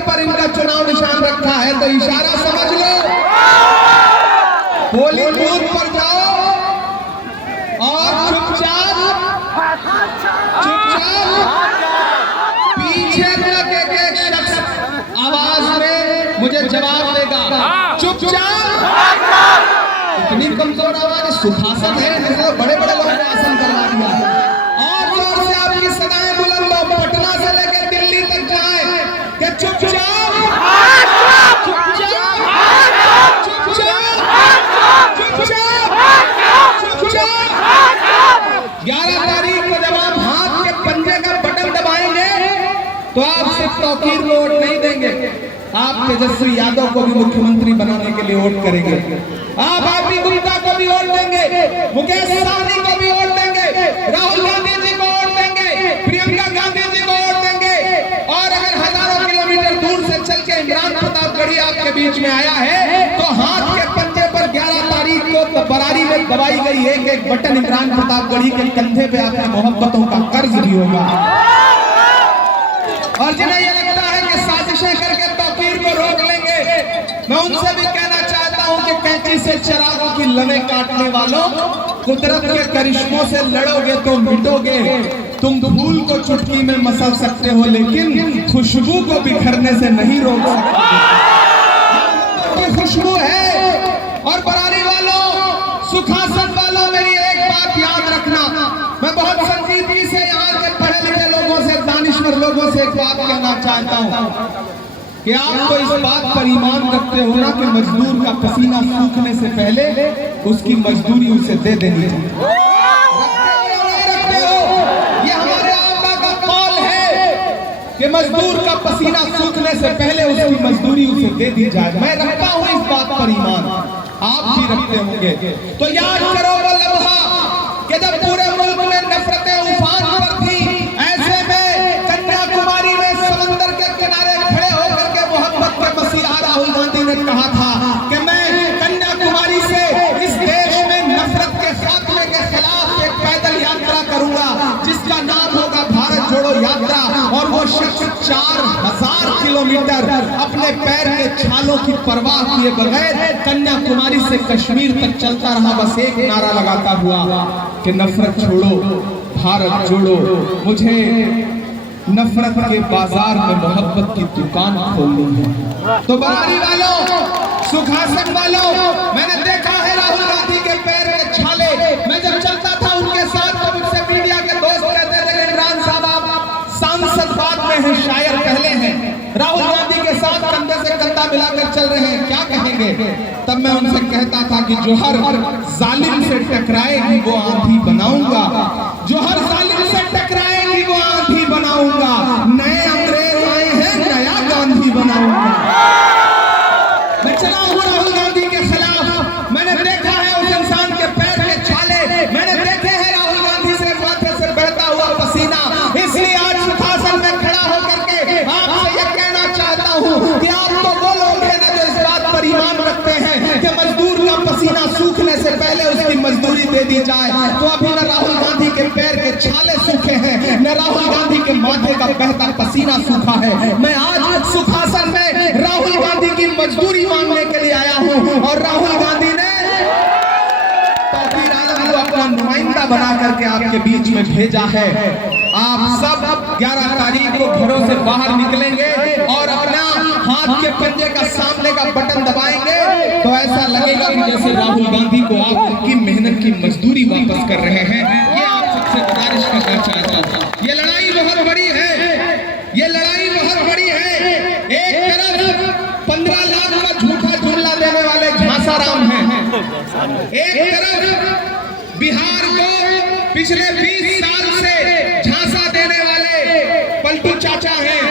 Paper पर इनका चुनाव निशान रखा है, तो इशारा समझ लो, पोलिंग बूथ पर जाओ और चुपचाप पीछे तक एक एक शख्स आवाज में मुझे जवाब देगा, चुपचाप। इतनी कमजोर आवाज, सुखासन है, तो बड़े बड़े लोगों ने आसन करवा दिया। और जोर से आपकी सदाएं बुलंद हो, पटना से लेकर दिल्ली तक जाए कि चुपचाप, चुपचाप, चुपचाप, चुपचाप। 11 तारीख को जब आप हाथ के पंजे का बटन दबाएंगे तो आप सिर्फ तौकीर को वोट नहीं देंगे, आप तेजस्वी यादव को भी मुख्यमंत्री बनाने के लिए वोट करेंगे, आप आरती गुप्ता को भी वोट देंगे, मुकेश सहनी को भी वोट देंगे, राहुल गांधी जी को वोट देंगे, प्रियंका गांधी जी को वोट देंगे। और अगर हजारों किलोमीटर दूर से चल के इमरान प्रतापगढ़ी आपके बीच में आया है तो हाथ के पंजे पर 11 तारीख को बरारी में दबाई गई एक एक बटन इमरान प्रतापगढ़ी के कंधे पे आपकी मोहब्बतों का कर्ज भी होगा। और जिन्हें यह लगता है कि साजिशें करके तौकीर को रोक लेंगे, मैं उनसे भी कहना चाहता हूं कि कैंची से चिरागों की लवें काटने वालों, कुदरत के करिश्मों से लड़ोगे तो मिटोगे। तुम फूल को चुटकी में मसल सकते हो लेकिन खुशबू को बिखरने से नहीं रोक सकते। खुशबू है। और बरारी वालों, सुखासन वालों, मेरी एक बात याद रखना, मैं बहुत संजीदगी से यहाँ के पढ़े लिखे लोगों से, दानिश्वर लोगों से एक बात कहना चाहता हूँ कि आप तो इस बात पर ईमान रखते हो ना कि मजदूर का पसीना सूखने से पहले उसकी मजदूरी उसे दे देनी चाहिए। रखते हो? ये हमारे आका का कौल है कि मजदूर का पसीना सूखने से पहले उसकी मजदूरी उसे दे दी जाए। मैं रखता हूँ इस बात पर ईमान, आप भी रखते होंगे। तो याद करो वो लम्हा कि जब पूरे मुल्क में नफरतें उफान पर थी, ऐसे में कन्याकुमारी में समंदर के किनारे खड़े होकर के मोहब्बत के मसीहा राहुल गांधी ने कहा था कि मैं कन्याकुमारी से इस देश में नफरत के खात्मे के खिलाफ एक पैदल यात्रा करूंगा जिसका नाम होगा भारत जोड़ो यात्रा। और वो शख्स 4000 किलोमीटर अपने पैर के छालों की परवाह किए बगैर कन्याकुमारी से कश्मीर तक चलता रहा, बस एक नारा लगाता हुआ कि नफरत छोड़ो भारत जोड़ो। मुझे नफरत के बाजार में मोहब्बत की दुकान खोलनी है। तो बरारी वालों, सुखासन वालों, मैंने देखा है राहुल गांधी के पैर के छाले। मैं जब चलता था उनके साथ तो मुझसे मीडिया के दोस्त कहते थे इमरान साहब आप सांसद बाद में हैं, शायर पहले हैं, राहुल गांधी के साथ कंधे से कंधा मिलाकर चल रहे हैं, क्या कहेंगे? तब मैं उनसे कहता था कि जो हर जालिम से टकराएगी वो आंधी बनाऊंगा, जो हर जालिम से टकराएगी वो आंधी बनाऊंगा। नए अंग्रेज आए हैं, नया गांधी बनाऊंगा। मैं चला हूं राहुल गांधी के खिलाफ। मैंने देखा है उस इंसान के पैर के छाले, मैंने देखे हैं राहुल गांधी से माथे से बहता हुआ पसीना। इसलिए आज सुखासन में खड़ा होकर के आपसे यह कहना चाहता हूं कि आप तो वो लोग हैं ना जो इस बात पर ईमान रखते हैं कि मजदूर का पसीना सूखने से पहले उसकी मजदूरी दे दी जाए। तो अभी न राहुल गांधी के पैर के छाले सूखे हैं, न राहुल गांधी के माथे का बहता पसीना सूखा है। मैं आज सुखासन में राहुल गांधी की मजदूरी मांगने के लिए आया हूं और राहुल गांधी ने तौकीर आलम को अपना नुमाइंदा बना करके आपके बीच में भेजा है। आप सब 11 तारीख को घरों से बाहर निकलेंगे और अपना हाथ के पंजे का सामने का बटन दबाएंगे तो ऐसा लगेगा कि जैसे राहुल गांधी को आप उनकी मेहनत की मजदूरी वापस कर रहे हैं। ये आप सबसे गुजारिश करना चाहता हूं। ये लड़ाई बहुत बड़ी है, ये लड़ाई बहुत बड़ी है। एक तरफ 15 लाख का झूठा जुमला देने वाले झांसाराम हैं, एक तरफ बिहार को पिछले 20 साल से झांसा देने वाले पलटू चाचा हैं,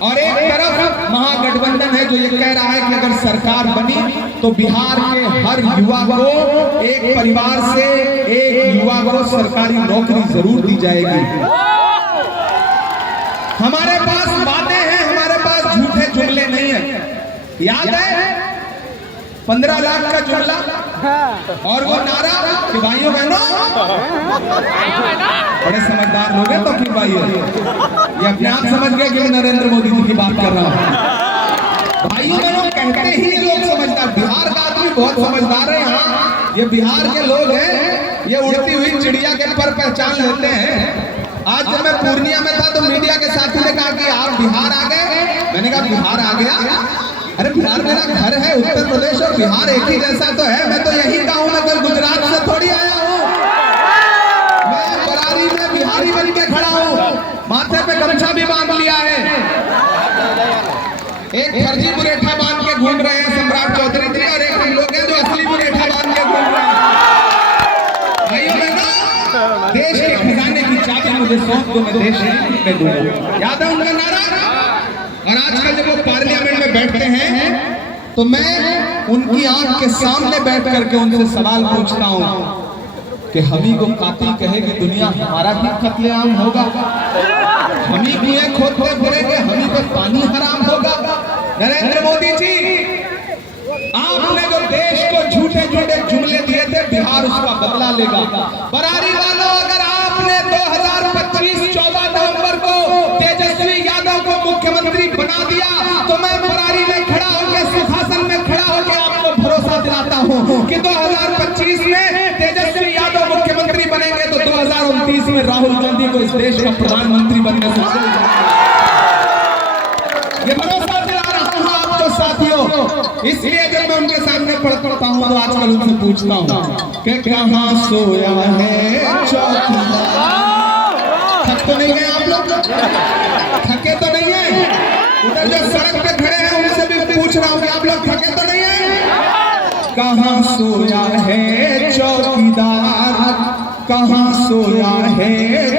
और एक तरफ महागठबंधन है जो ये कह रहा है कि अगर सरकार बनी तो बिहार के हर युवा को, एक परिवार से एक युवा को सरकारी नौकरी जरूर दी जाएगी। हमारे पास बातें हैं, हमारे पास झूठे जुमले नहीं है। याद है 15 लाख का जुमला और वो नारा कि भाइयों बहनों, बड़े समझदार लोग हैं तो क्यों भाई, ये अपने आप समझ गए कि नरेंद्र मोदी की बात कर रहा हूँ। भाइयों बहनों, कहते ही लोग समझदार, बिहार का आदमी बहुत समझदार है। यहाँ ये बिहार के लोग हैं, ये उड़ती हुई चिड़िया के पर पहचान लेते हैं। आज जब मैं पूर्णिया में था तो मीडिया के साथी ने कहा कि आप बिहार आ गए। मैंने कहा बिहार आ गया? अरे बिहार मेरा घर है, उत्तर प्रदेश और बिहार एक ही जैसा तो है। मैं तो यही का हूँ, मैं तो गुजरात से थोड़ी आया हूँ। मैं बरारी में बिहारी बन के खड़ा हूँ, माथे पे गमछा भी बांध लिया है। एक फर्जी मुरेठा बांध के घूम रहे हैं सम्राट चौधरी जी, और एक हम लोग हैं जो असली मुरेठा बांध के घूम रहे हैं। भाइयों बहनों, देश के खजाने की चाबी मुझे सौंप दो, मैं देश में दूंगा। याद है उनका नारा? और आजकल जब वो पार्लियामेंट में बैठते हैं तो मैं उनकी आंख के सामने बैठ करके उनसे सवाल पूछता हूँ कि हम ही को कातिल कहेगी दुनिया, हमारा भी कत्लेआम होगा? हम ही कुएं खोदते फिरेंगे, हम ही पे पानी हराम होगा? नरेंद्र मोदी जी, आपने जो देश को झूठे झूठे जुमले दिए थे, बिहार उसका बदला लेगा। बरारी वालों, अगर आपने 2025 14 नवंबर को तेजस्वी यादव को मुख्यमंत्री बना दिया तो मैं बरारी में खड़ा होकर, सिंहासन में खड़ा होकर आपको भरोसा दिलाता हूं कि 2025 में तेजस्वी यादव मुख्यमंत्री बनेंगे तो 2029 में राहुल गांधी को इस देश का प्रधानमंत्री बनने से ये भरोसा दिला रहा हूं आपको साथियों। इसलिए जब मैं उनके सामने पढ़ता हूं तो आजकल उनसे पूछता हूं कि कहां सोया है चौकीदार। थक तो नहीं गए आप लोग? थके तो नहीं है? उधर जो सड़क पे खड़े हैं उनसे भी पूछ रहा हूं कि आप लोग थके तो नहीं है? कहां सोया है चौकीदार, कहां सोया है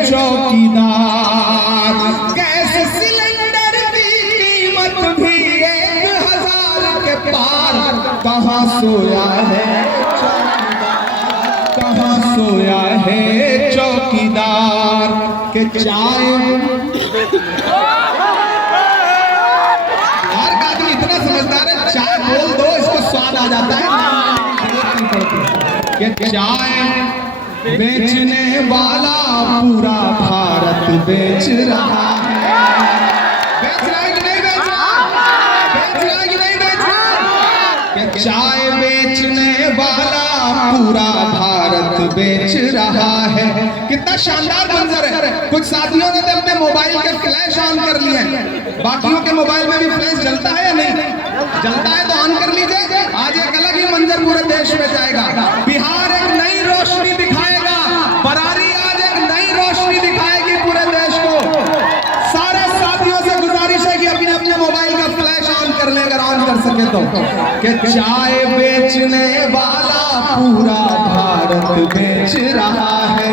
चौकीदार? गैस सिलेंडर की कीमत भी 1000 के पार। कहां सोया है चौकीदार, कहां सोया है चौकीदार? के चाय यार का आदमी इतना समझदार है, चाय बोल दो इसको स्वाद आ जाता है। कि चाय बेचने वाला पूरा भारत बेच रहा है। बेच रहा है कि नहीं बेच रहा? बेच रहा है कि नहीं बेच रहा? कि चाय बेचने वाला पूरा भारत बेच रहा है। कितना शानदार मंजर है। कुछ साथियों ने तो अपने मोबाइल के फ्लैश ऑन कर लिए हैं। बाकियों के मोबाइल में भी फ्लैश जलता है या नहीं? जलता है तो ऑन कर लीजिए। आज एक अलग ही मंजर पूरे देश में जाएगा। बिहार एक नई रोशनी दिखाएगा, बरारी आज एक नई रोशनी दिखाएगी पूरे देश को। सारे साथियों से गुजारिश है कि अपने अपने मोबाइल का फ्लैश ऑन कर ले, अगर ऑन कर सके तो। कि चाय बेचने वाला पूरा भारत बेच रहा है।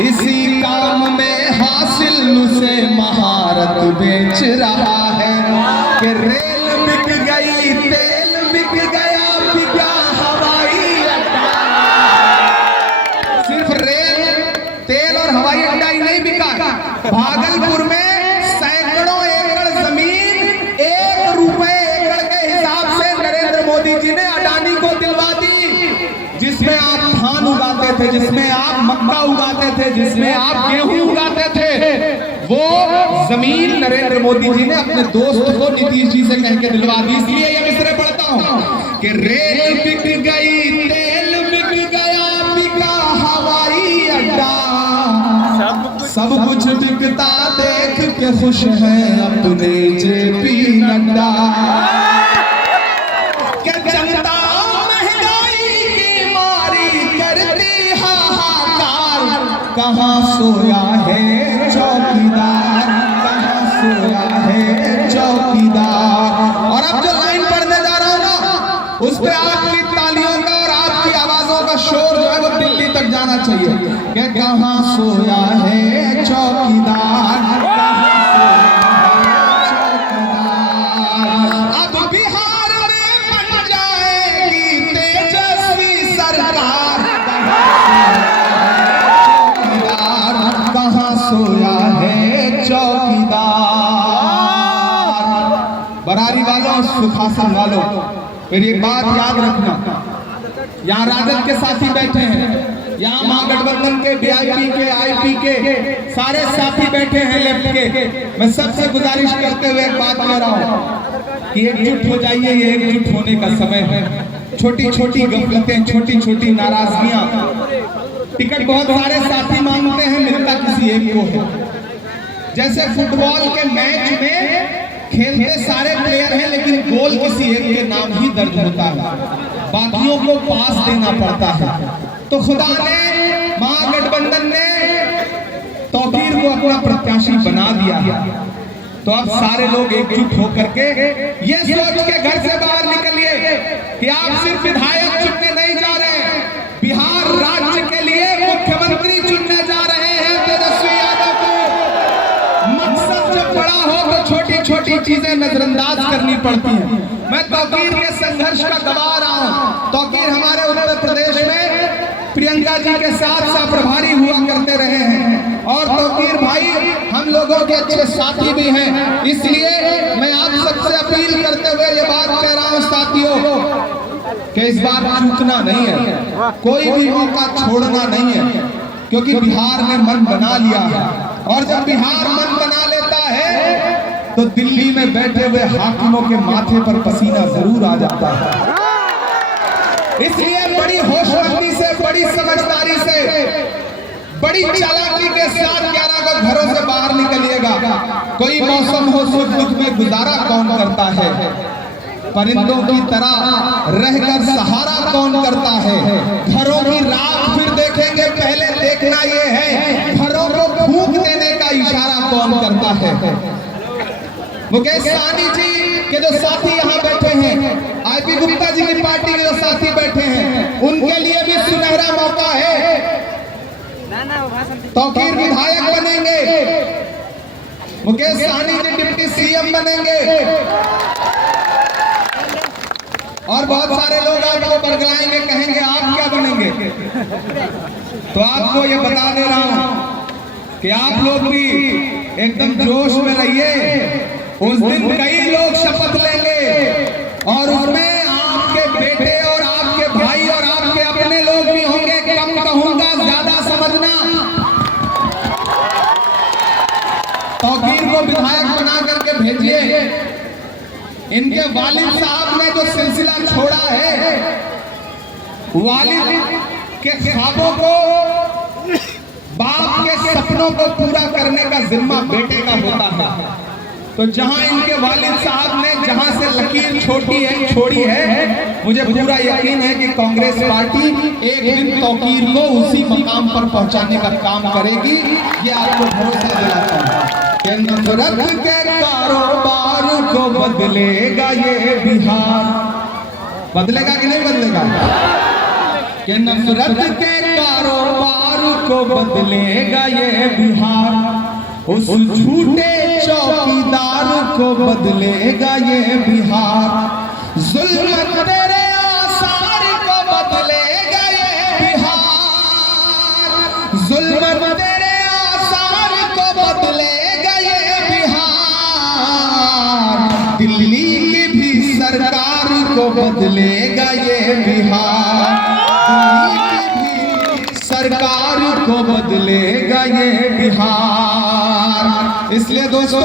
इसी काम में हासिल उसे महारत बेच रहा है। कि रेल बिक गई, तेल बिक गया, बिका हवाई अड्डा। सिर्फ रेल, तेल और हवाई अड्डा ही नहीं बिका, भागलपुर में सैकड़ों एकड़ जमीन 1 रुपए एकड़ के हिसाब से नरेंद्र मोदी जी ने अडानी को दिलवा दी। जिसमें आप धान उगाते थे, जिसमें आप मक्का उगाते थे, जिसमें आप गेहूं उगाते थे, वो जमीन नरेंद्र मोदी जी ने अपने दोस्त को नीतीश जी से कह के दिलवा दी। इसलिए ये मिसरे पढ़ता हूं कि रेल बिक गई, तेल बिक गया, बिका हवाई अड्डा। सब कुछ बिकता देख के खुश है अपने जेपी नड्डा। जनता महंगाई की मारी करती हाहाकार। कहां सोया है चौकीदार, कहां सोया है चौकीदार? और अब जो लाइन पढ़ने जा रहा हूं ना, उस पे आपकी तालियों का और आपकी आवाजों का शोर जो है वो दिल्ली तक जाना चाहिए। कि कहां सोया है चौकीदार, कहां सोया है चौकीदार? अब बिहार में बन जाएगी तेजस्वी सरकार। कहां सोया है चौकीदार? बरारी वालों, सुखासन वालों, मेरी एक बात याद रखना। यहाँ राजद के साथी बैठे हैं, यहाँ महागठबंधन के वीआईपी के आईपी के सारे साथी बैठे हैं लेफ्ट के। मैं सबसे गुजारिश करते हुए एक बात कह रहा हूँ कि एकजुट हो जाइए, ये एकजुट होने का समय है। छोटी छोटी गफलतें, छोटी छोटी नाराजगियां, टिकट बहुत सारे साथी मांगते हैं, मिलता किसी एक को है। जैसे फुटबॉल के मैच में खेलते सारे प्लेयर हैं लेकिन गोल किसी एक के नाम ही दर्ज होता है, बाकियों को पास देना पड़ता है। तो खुदा ने, महागठबंधन ने तौकीर को अपना प्रत्याशी बना दिया। तो अब सारे लोग एकजुट होकर के ये सोच के घर से बाहर निकलिए कि आप सिर्फ विधायक चुनने नहीं जा रहे हैं, बिहार राज्य के लिए मुख्यमंत्री चुनने जा रहे हैं तेजस्वी यादव को। मकसद जब बड़ा हो तो छोटी छोटी चीजें नजरअंदाज करनी पड़ती हैं। मैं तौकीर के संघर्ष का गवाह रहा हूं। तौकीर हमारे उत्तर प्रदेश में प्रियंका जी के साथ प्रभारी हुआ करते रहे हैं और तौकीर भाई हम लोगों के अच्छे साथी भी हैं। इसलिए मैं आप सबसे अपील करते हुए ये बात कह रहा हूं साथियों कि इस बार चूकना नहीं है, कोई भी मौका छोड़ना नहीं है, क्योंकि बिहार ने मन बना लिया है। और जब बिहार मन बना लेता है तो दिल्ली में बैठे हुए हाकिमों के माथे पर पसीना जरूर आ जाता है। इसलिए बड़ी होशमंदी से, बड़ी समझदारी से, बड़ी चालाकी के साथ 11 को घरों से बाहर निकलिएगा। कोई मौसम हो, सुख दुख में गुजारा कौन करता है, परिंदों की तरह रहकर सहारा कौन करता है। घरों की राख फिर देखेंगे, पहले देखना ये है घरों को फूंक देने का इशारा कौन करता है। मुकेश सहनी जी के जो साथी यहाँ बैठे हैं, आईपी गुप्ता जी की पार्टी के जो साथी बैठे हैं, उनके लिए भी सुनहरा मौका है। तौकीर विधायक बनेंगे, मुकेश सहनी जी डिप्टी सीएम बनेंगे और बहुत सारे लोग आपको बरगलाएंगे, कहेंगे आप क्या बनेंगे। तो आपको ये बता दे रहा हूं कि आप लोग भी एकदम जोश में रहिए। उस दिन कई लोग शपथ लेंगे और उसमें आपके बेटे और आपके भाई और आपके अपने लोग भी होंगे। कम कहूंगा, ज्यादा समझना। तौकीर को विधायक बना करके भेजिए। इनके वालिद साहब ने जो सिलसिला छोड़ा है, वालिद के ख्वाबों को, बाप के सपनों को पूरा करने का जिम्मा बेटे का होता है। तो जहां इनके वालिद साहब ने जहां से लकीर छोड़ी है, मुझे पूरा यकीन है कि कांग्रेस पार्टी एक दिन तौकीर को उसी मकाम पर पहुंचाने का काम करेगी। ये आपको भरोसा दिलाता हूं। नफरत के कारोबार को बदलेगा ये बिहार। बदलेगा कि नहीं बदलेगा? कि नफरत के कारोबार को बदलेगा ये बिहार। उस झूठे चौकीदार को बदलेगा ये बिहार। जुल्म तेरे आसार को बदलेगा ये बिहार। जुल्म तेरे आसार को बदलेगा ये बिहार। दिल्ली की भी सरकार को बदलेगा ये बिहार। दिल्ली की भी सरकार को बदलेगा ये बिहार। इसलिए दोस्तों